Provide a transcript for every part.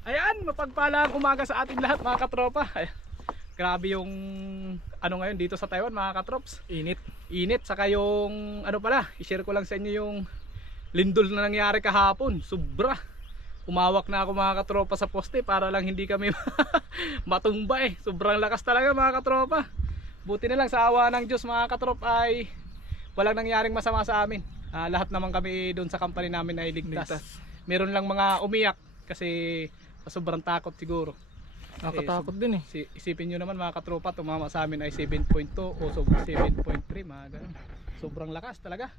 Ayan, mapagpalang umaga sa ating lahat mga katropa. Ay, grabe yung ano ngayon dito sa Taiwan mga katrops. Init, saka yung ano pala, i-share ko lang sa inyo yung lindol na nangyari kahapon. Sobra. Umawak na ako mga katropa sa poste para lang hindi kami matumba eh. Sobrang lakas talaga mga katropa. Buti na lang sa awa ng Diyos mga katrop ay walang nangyaring masama sa amin. Lahat naman kami doon sa company namin ay ligtas. Meron lang mga umiyak kasi sobrang takot siguro. Nakatakot din eh. Isipin nyo naman mga katropa, tumama sa amin ay 7.2 o 7.3 mga ganun. Sobrang lakas talaga.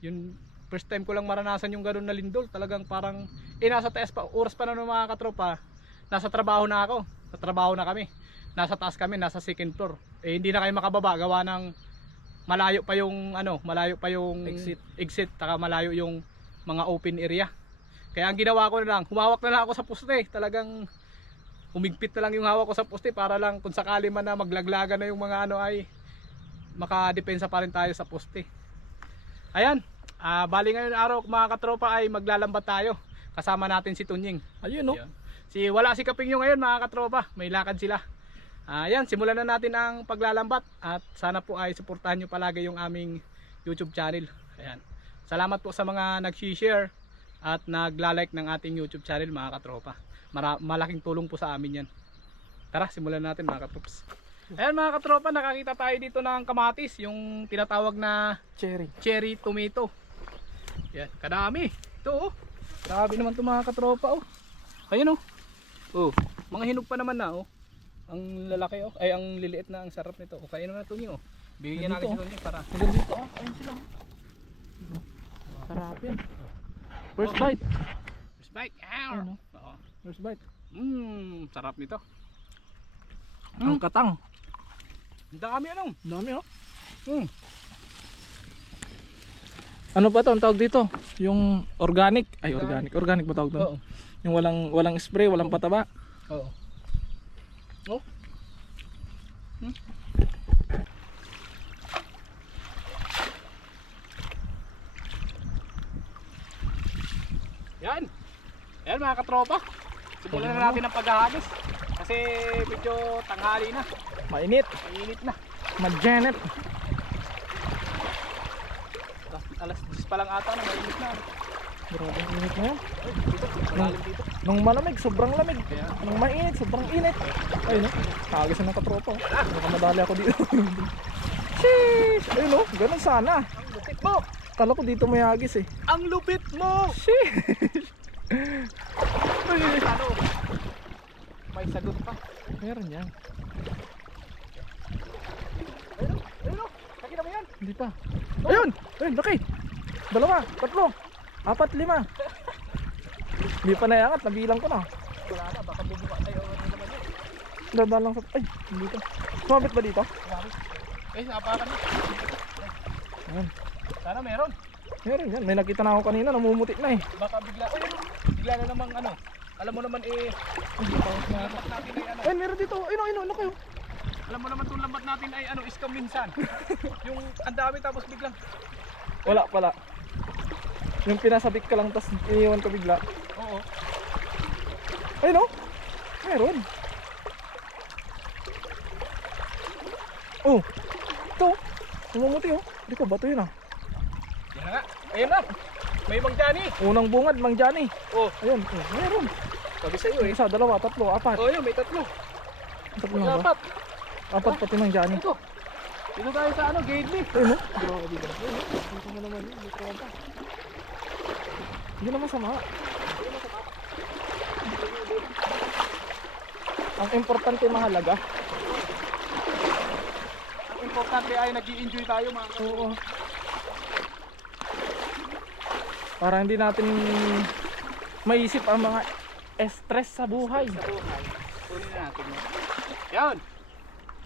Yung first time ko lang maranasan yung ganun na lindol. Talagang parang nasa taas pa, oras pa na ng mga katropa. Nasa trabaho na ako. Sa trabaho na kami. Nasa taas kami, nasa second floor. Hindi na kayo makababa gawa ng malayo pa yung exit, taka malayo yung mga open area. Kaya ang ginawa ko na lang, humawak na lang ako sa poste. Talagang humigpit na lang yung hawak ko sa poste para lang kung sakali man na maglaglagan na yung mga ano ay makadepensa pa rin tayo sa poste. Ayan, bali ngayon araw mga katropa ay maglalambat tayo. Kasama natin si Tunying. Ayun no. Wala si Kapingyo ngayon mga katropa, may lakad sila. Ayan, simulan na natin ang paglalambat at sana po ay suportahan nyo palagi yung aming YouTube channel. Ayan. Salamat po sa mga nag-share at nagla-like ng ating YouTube channel mga katropa. Malaking tulong po sa amin yan. Tara, simulan natin mga katrops. Ayan mga katropa, nakakita tayo dito ng kamatis, yung tinatawag na cherry tomato. Yan, kadami. Ito oh. Grabe naman ito mga katropa oh. Ayun oh. Oh, mga hinog pa naman na oh. Ang lalaki oh, ay ang liliit na, ang sarap nito. O kainin na ito niyo oh. Bigyan natin si Tony para. Hanggang dito oh, ayun sila. Sarap yan. First bite. First bite. Ayun oh. Oo. First bite. Sarap nito. Ang katang. Ang dami anong. Dami oh. Ano ba 'to ang tawag dito? Yung organic. Ay organic. Organic ba tawag doon? Oo. Yung walang spray, walang pataba. Oo. Oh. Yan. Yan mga katropa. Simulan na natin ang paghahagis. Kasi medyo tanghali na. Mainit. Mainit na. Magjanet. Alas 10 pa lang ata na mainit na. Grabe ang init na yan. Dito, malalim dito. Nung malamig, sobrang lamig. Kaya. Nung mainit, sobrang init. Ayun no. Kagis na ng katropa. Nakamadali ako dito. Sheesh. Ayun no. Ganun sana. Ang lupit mo. Kala ko dito may agis eh. Ang lupit mo. Sheesh. Ano? May sagot pa. Meron yan. Ayun, ayun oh. Nakita mo yan? Hindi pa. Ayun! Ayun, laki! Dalawa, tatlo, apat, lima. Hindi pa naiangat, nabilang ko na. Wala na, baka bubuka tayo. Ano naman yun? Dadaan lang sa... Ay, dito. Sumabit ba dito? Grabe. Napakan mo. Ayun. Sana meron. Meron yan. May nakita na ako kanina, namumuti na eh. Baka bigla na namang ano. Alam mo naman lambat natin ay ano. Ayun, meron dito. Ayun, ano kayo? Alam mo naman itong lambat natin ay ano, scam minsan. Yung ang dami tapos biglang. Wala pala. Yung pinasabik ka lang, tapos iniwan ka bigla. Oo. Ayun oh. Meron. Oh. Ito. Namumuti oh. Hindi ko, bato yun ah. Yan na nga. Ayun na. May Mang Johnny. Unang bungad, Mang Johnny. Oh. Ayun, oh, meron. Sabi sa'yo eh. Isa, dalawa, tatlo, apat. Oh yun, may tatlo. Tatlo May na ba? apat. Apat pati Mang Johnny. Ito. Dito tayo sa ano, gate me. Ayun oh. Grabe ba? Ayun oh. Dito mo naman yun. Dito pa. Hindi naman sama. Ang importante mahalaga. Ang importante ay nag-i-enjoy tayo mga kapatid. Oo. Para hindi natin maisip ang mga stress sa buhay. Sa buhay. Kunin na natin. Yan.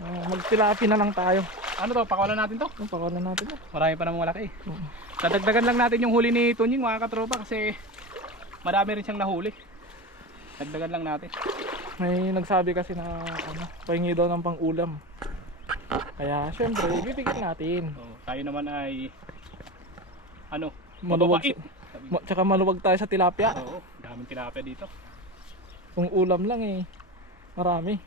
Magtilapi na lang tayo. Ano to? Pakawalan natin to? Pakawalan natin na. Marami pa namang malaki. Dadagdagan lang natin yung huli ni Tunying mga katropa kasi marami rin siyang nahuli. Dagdagan lang natin. May nagsabi kasi na pahingi daw ng pang-ulam. Kaya syempre, ibibigay natin. Tayo naman ay Maluwag. mababait. Tsaka maluwag tayo sa tilapia. Oo, daming tilapia dito. Kung ulam lang eh, marami.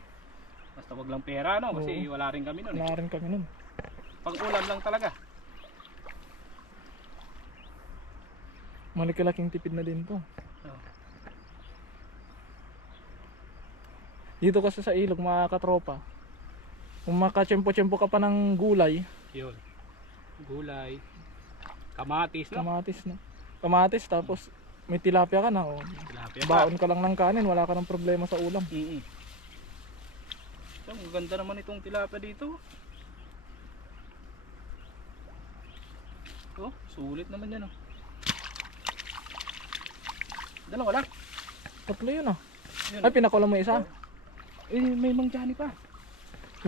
Basta wag lang pera, no? Kasi Oo. wala rin kami nun. Wala rin kami nun. Pang ulam lang talaga. Malaki-laking tipid na din to. Oh. Dito kasi sa ilog mga katropa, kung makatsempo-tsempo ka pa ng gulay, Yun. Gulay. Kamatis, no? kamatis na. Kamatis tapos may tilapia ka na. Oh. Tilapia pa. Baon ka lang ng kanin, wala ka ng problema sa ulam. So, ang ganda naman itong tilapia dito. Oh, sulit naman yan, oh. Dalawa lang. Tatlo yun ah. Yun. Ay, pinakulang mo isa. Eh, may Mang Johnny pa.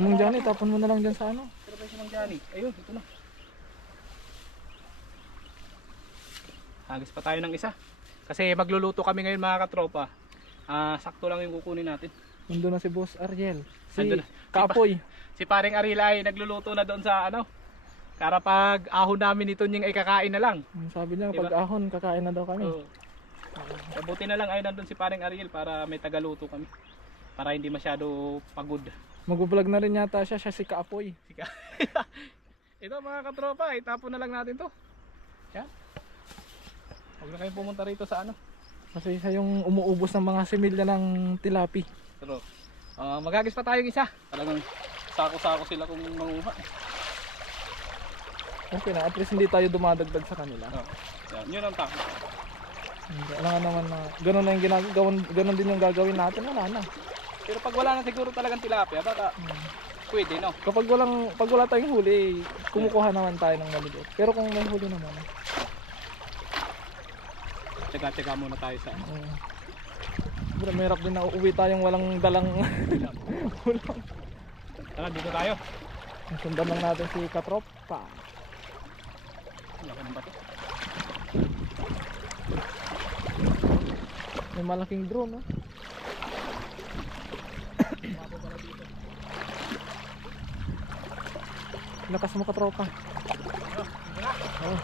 Yung Mang Johnny, tapon mo na lang dyan sa ano. Pero ba si Mang Johnny? Ayun, ito na. Hagis pa tayo ng isa. Kasi magluluto kami ngayon mga katropa. Sakto lang yung kukunin natin. Nandun na si Boss Ariel. Si Nandun na. Kapoy. Si paring Arila ay nagluluto na doon sa ano. Para pag ahon namin ito niyang ay kakain na lang. Sabi niya, Diba? pag ahon, kakain na daw kami. Oo. Buti na lang ay nandun si paring Ariel para may tagaluto kami. Para hindi masyado pagod. Mag-vlog na rin yata siya si Kapoy. Sika. Ito mga katropa, itapon na lang natin to. Yan. Huwag na kayong pumunta rito sa ano. Kasi siya yung umuubos ng mga similya ng tilapi. Pero maghagis pa tayong isa. Talagang sako-sako sila kung manguha. Okay na, at least hindi tayo dumadagdag sa kanila. Yan, yun ang tako. Wala nga naman na, ganun na yung ginagawa, ganun din yung gagawin natin, wala na. Pero pag wala na siguro talagang tilapia, baka pwede, no? Pag wala tayong huli, kumukuha naman tayo ng maliit. Pero kung may huli naman, Tsaga-tsaga muna tayo sa ano. Bro, mahirap din na uuwi tayong walang dalang ulam. Tara, dito tayo. Sundan lang natin si Katropa. Laki ng bato. May malaking drone, no? Lakas mo Katropa. Oh.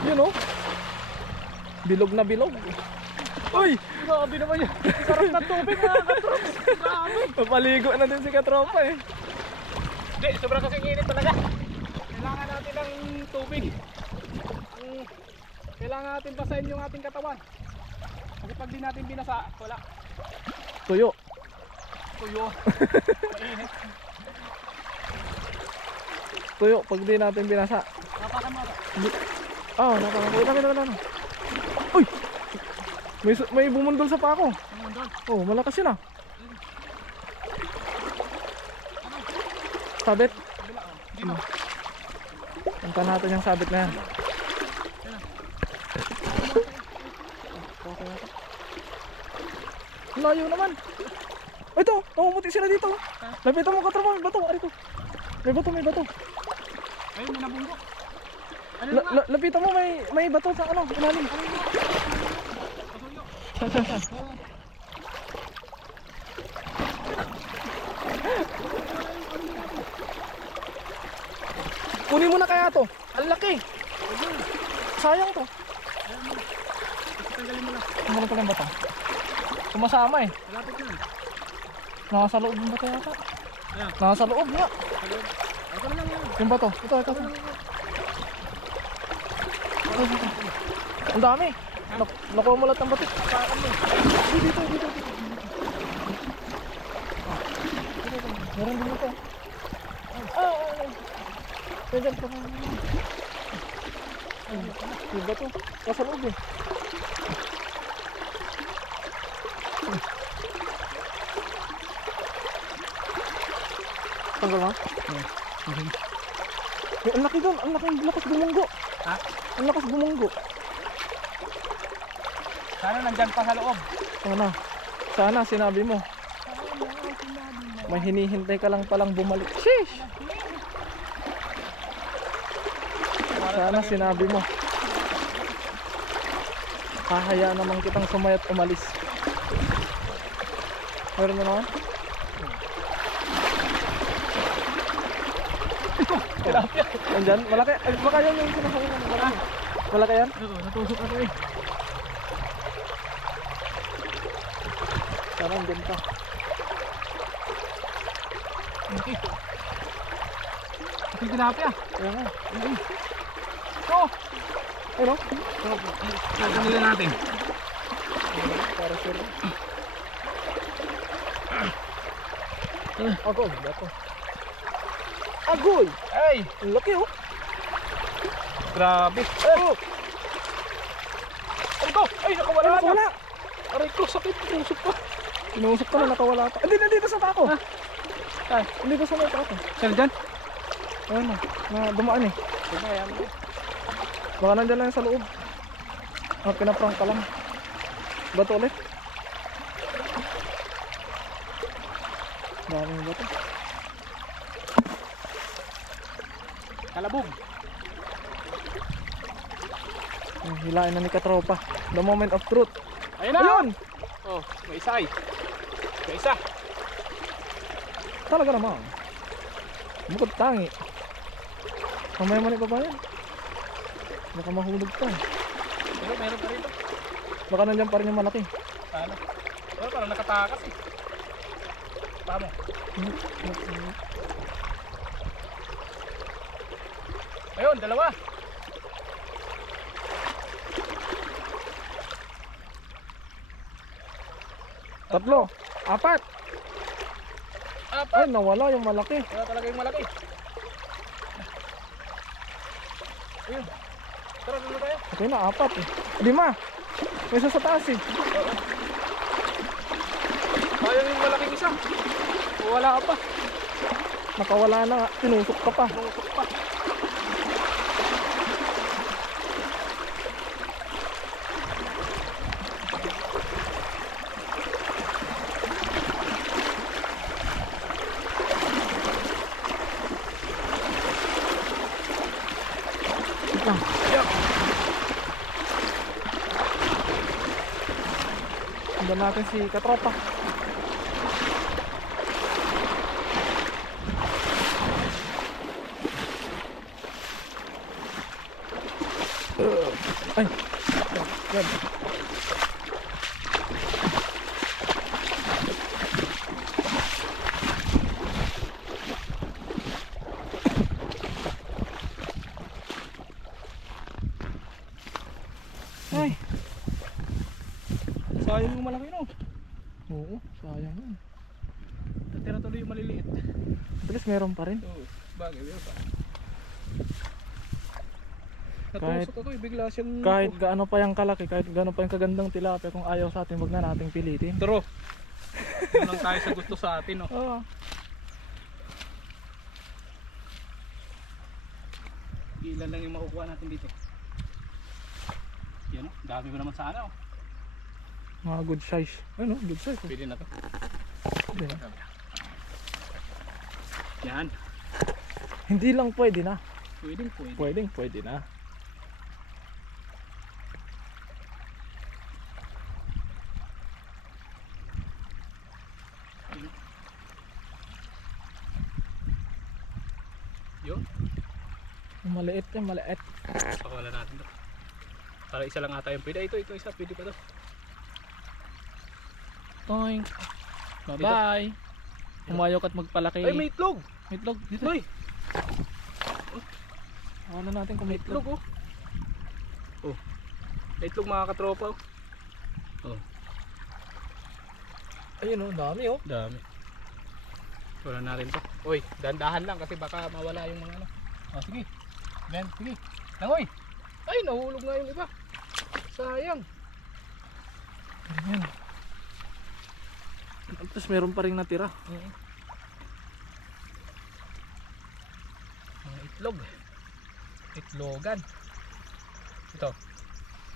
Yun oh. Bilog na bilog. Uy! Grabe naman yun. Sarap na tubig mga katropa. Grabe. Papaligo na din si Katropa eh. Hindi, sobrang kasing init talaga. Kailangan natin ng tubig. Kailangan natin basahin yung ating katawan. Kasi pag di natin binasa, wala. Tuyo. Tuyo. Mainit. Tuyo pag di natin binasa. Napakamara. Oh, napaka. Uy! May bumundol sa pako. Oh, malakas yun ah. Sabit. Dito. Punta natin yung sabit na yan. Layo naman. Ito, namumuti sila dito. Lapitan mo Katropa, may bato. Arito. May bato. Ayun, may nabunggo. Ano Lapitan mo, may bato sa ano, ilalim. Saan? Kunin mo na kaya to. Ang laki. Sayang to. Tanggalin mo lang. Ano pa lang bato? Sumasama eh. Malapit na. Nasa loob ng bato yata. Ayan. Nasa loob nga. Ako na lang yan. Yung bato. Ito. Ang dami. Nakuha mo lahat ng bato. Dito. Meron din dito. Diyan pa. Yung bato. Nasa loob eh. Tanggal na? Ang laki doon. Ang lakas bumunggo. Ha? Ang lakas bumunggo. Sana nandyan pa sa loob. Sana sinabi mo. May hinihintay ka lang palang bumalik. Sheesh! Sana sinabi mo. Hahayaan naman kitang sumayat umalis. Meron na naman? ko. Tilapia. Nandyan, malaki. Ay, baka yan yung sinasabi mo. Malaki. Malaki yan? Oo, natusok ako eh. Sana andyan pa. Okay. Ito yung tilapia. Kaya nga. Ito. Ayun o. Gagamitin natin. Para sure. Agoy. Dito. Agoy! Ay! Ang laki oh. Grabe. Oh! Aray ko! Ay, nakawala Ay, na. nakawala! Aray ko, sakit. Tinusok pa. Tinusok ka na, nakawala pa. Hindi, nandito sa tako. Ha? Ay, Hindi ko sa may tako. saan dyan? Ayun na, dumaan eh. Ayan mo. Baka nandyan lang sa loob. Pinaprank ka lang. Bato ulit. Daming bato. Kalabog. Hilain na ni Katropa. The moment of truth. Ayun na. Ayun! Oh, may isa ay. May isa. Talaga naman. Bukod tangi. Mamaya man pa ba yan? Baka mahulog ka. Pero meron pa rin. Baka nandyan pa rin yung malaki. Ano? Pero parang nakatakas eh. Paano? Ayun, dalawa. Tatlo. Apat. Apat. Ay, nawala yung malaki. Wala talaga yung malaki. Ayun. Tara, dito tayo. Okay na, apat eh. 5. May isa sa taas eh. Ayun yung malaking isa. Wala ka pa. Nakawala na nga. Tinusok ka pa. Tusok pa. Wait lang. Sundan natin si Katropa. Ay. Yan. Ay. Sayang yung malaki no. Oo, sayang yun. Tatira tuloy yung maliliit. At least meron pa rin. Oo, bagay, meron pa. Kahit- Natusok ako eh, bigla siyang... Kahit gaano pa yung kalaki, kahit gaano pa yung kagandang tilapia, kung ayaw sa atin, wag na nating pilitin. True. Yun lang tayo sa gusto sa atin no. Oo. Ilan lang yung makukuha natin dito. Yan o, dami mo naman sana oh. Mga good size. Ano, good size. Pwede na to. Pwede na. Yan. Hindi lang pwede na. Pwede, pwede. Pwede na. Yun. Maliit yan, maliit. Pakawala natin to. Para isa lang ata yung pwede. Ito isa. Pwede pa to. Toing. Bye-bye. Umayaw ka't magpalaki. Ay, may itlog. May itlog. Dito. Uy, Ano natin kung may may itlog itlog. oh. Oh. May itlog mga katropa oh. Oh, Ayun oh, dami oh. dami. Wala na rin to. Uy, dandahan lang kasi baka mawala yung mga ano. Oh, sige. Ben, sige. Langoy. Ay, nahulog nga yung iba. Sayang. Ayan. Tapos meron pa rin natira. Mga itlog. Itlogan. Ito.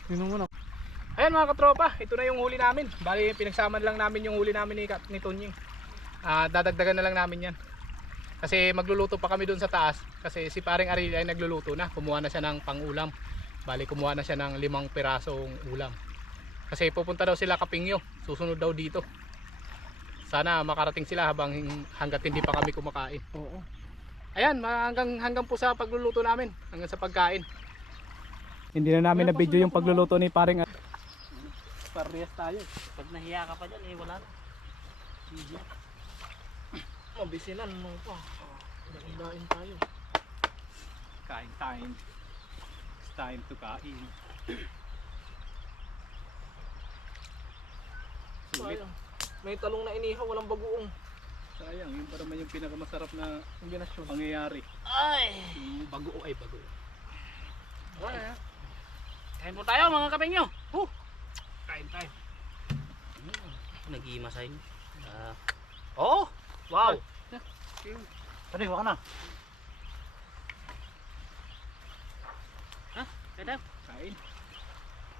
Tingnan mo na. Ayan mga katropa, ito na yung huli namin. Bali, pinagsama lang namin yung huli namin ni Tonying. Dadagdagan na lang namin yan. Kasi magluluto pa kami dun sa taas. Kasi si paring Aril ay nagluluto na. Kumuha na siya ng pang-ulam. Bali, kumuha na siya ng 5 pirasong ulam. Kasi pupunta daw sila Kapingyo. Susunod daw dito. Sana makarating sila hanggat hindi pa kami kumakain. Oo. Ayan, hanggang po sa pagluluto namin, hanggang sa pagkain. Hindi na namin na video yung pagluluto ni paring parehas tayo. Pag nahiya ka pa dyan, eh wala na. Mabisinan mo pa. Nagdain tayo. Kain time. It's time to kain. Sulit. Sayang. May talong na inihaw, walang bagoong. Sayang, yun pa naman yung pinakamasarap na kombinasyon pangyayari. Ay! Yung bago ay bago. Ay, Kain po tayo mga kapengyo. Kain tayo. Nag-iimasay. Oh! Wow! Tadi, waka na. Kaya Kain.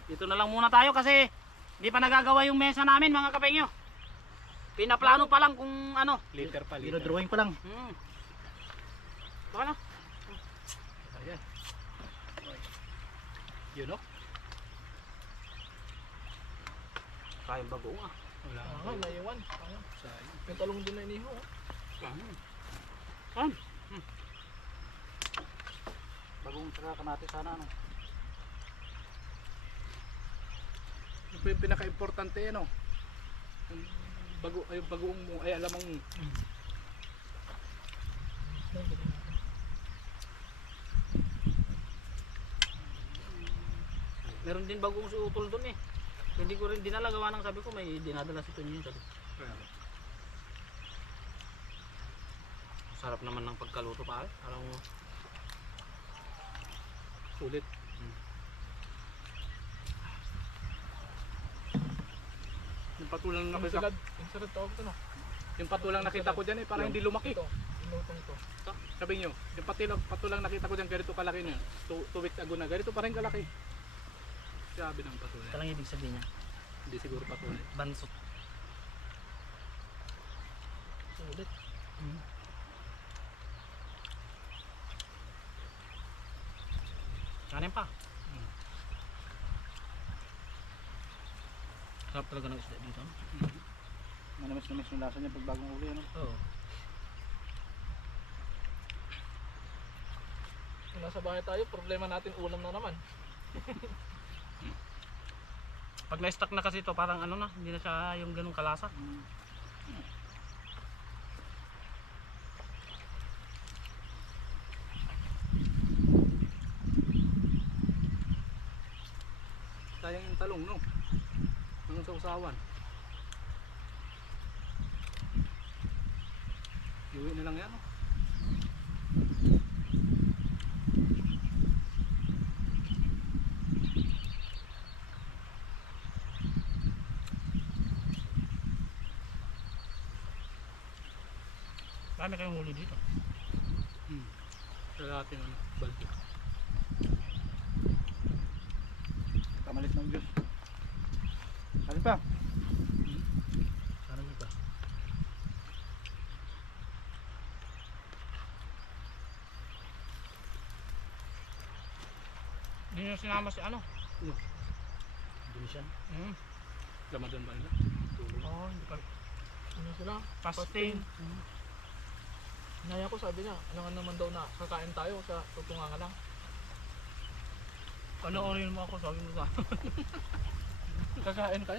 dito na lang muna tayo kasi hindi pa nagagawa yung mesa namin mga kapengyo. Pinaplano pa lang kung ano. Later pa, later. drawing pa lang. Baka na. Ayan. Yun o. Kayang bagoong ah. Wala. Naiwan. Sayang. May talong din na inihaw. Bagoong tsaka kamatis sana ano. Ito po yung pinaka-importante ano. Yung bagoong mo ay alamang mo. Meron din bagoong si Utol dun eh. Hindi ko rin dinala, gawa ng sabi ko may dinadala si Tonyo yun sabi. Sarap naman ng pagkaluto pare. Alam mo. Sulit. Yung patulang nakita, Yung sarap tawag ito na. yung patulang nakita ko dyan eh, parang hindi lumaki. Ito. Inutong ito. Sabi nyo, yung patulang nakita ko dyan, ganito kalaki niya. 2 weeks ago na, ganito pa rin kalaki. Sabi ng patulang. Ito lang ibig sabihin niya. Hindi siguro patuloy. Bansot. Sulit. Kanin pa. Sarap talaga ng isda dito. Manamis-namis yung lasa niya pag bagong uli. Ano? Oo. Kung nasa bahay tayo, problema natin ulam na naman. Pag na-stock na kasi ito, parang ano na, hindi na siya yung ganung kalasa. Sayang yung talong, no? Hanggang sa usawan. Iuwi na lang yan, no? Dami kayong huli dito. Sa ating ano, balde. Kamalit ng Diyos. Alin pa? Sana dito. Hindi nyo sinama si ano? Indonesian. Mm. Ramadan ba nila? Oo, hindi pa. Ano sila? Pasting. Inaya ko, sabi niya, alangan naman daw na kakain tayo sa tutungan lang. Panoorin mo ako, sabi mo sa Kakain kayo.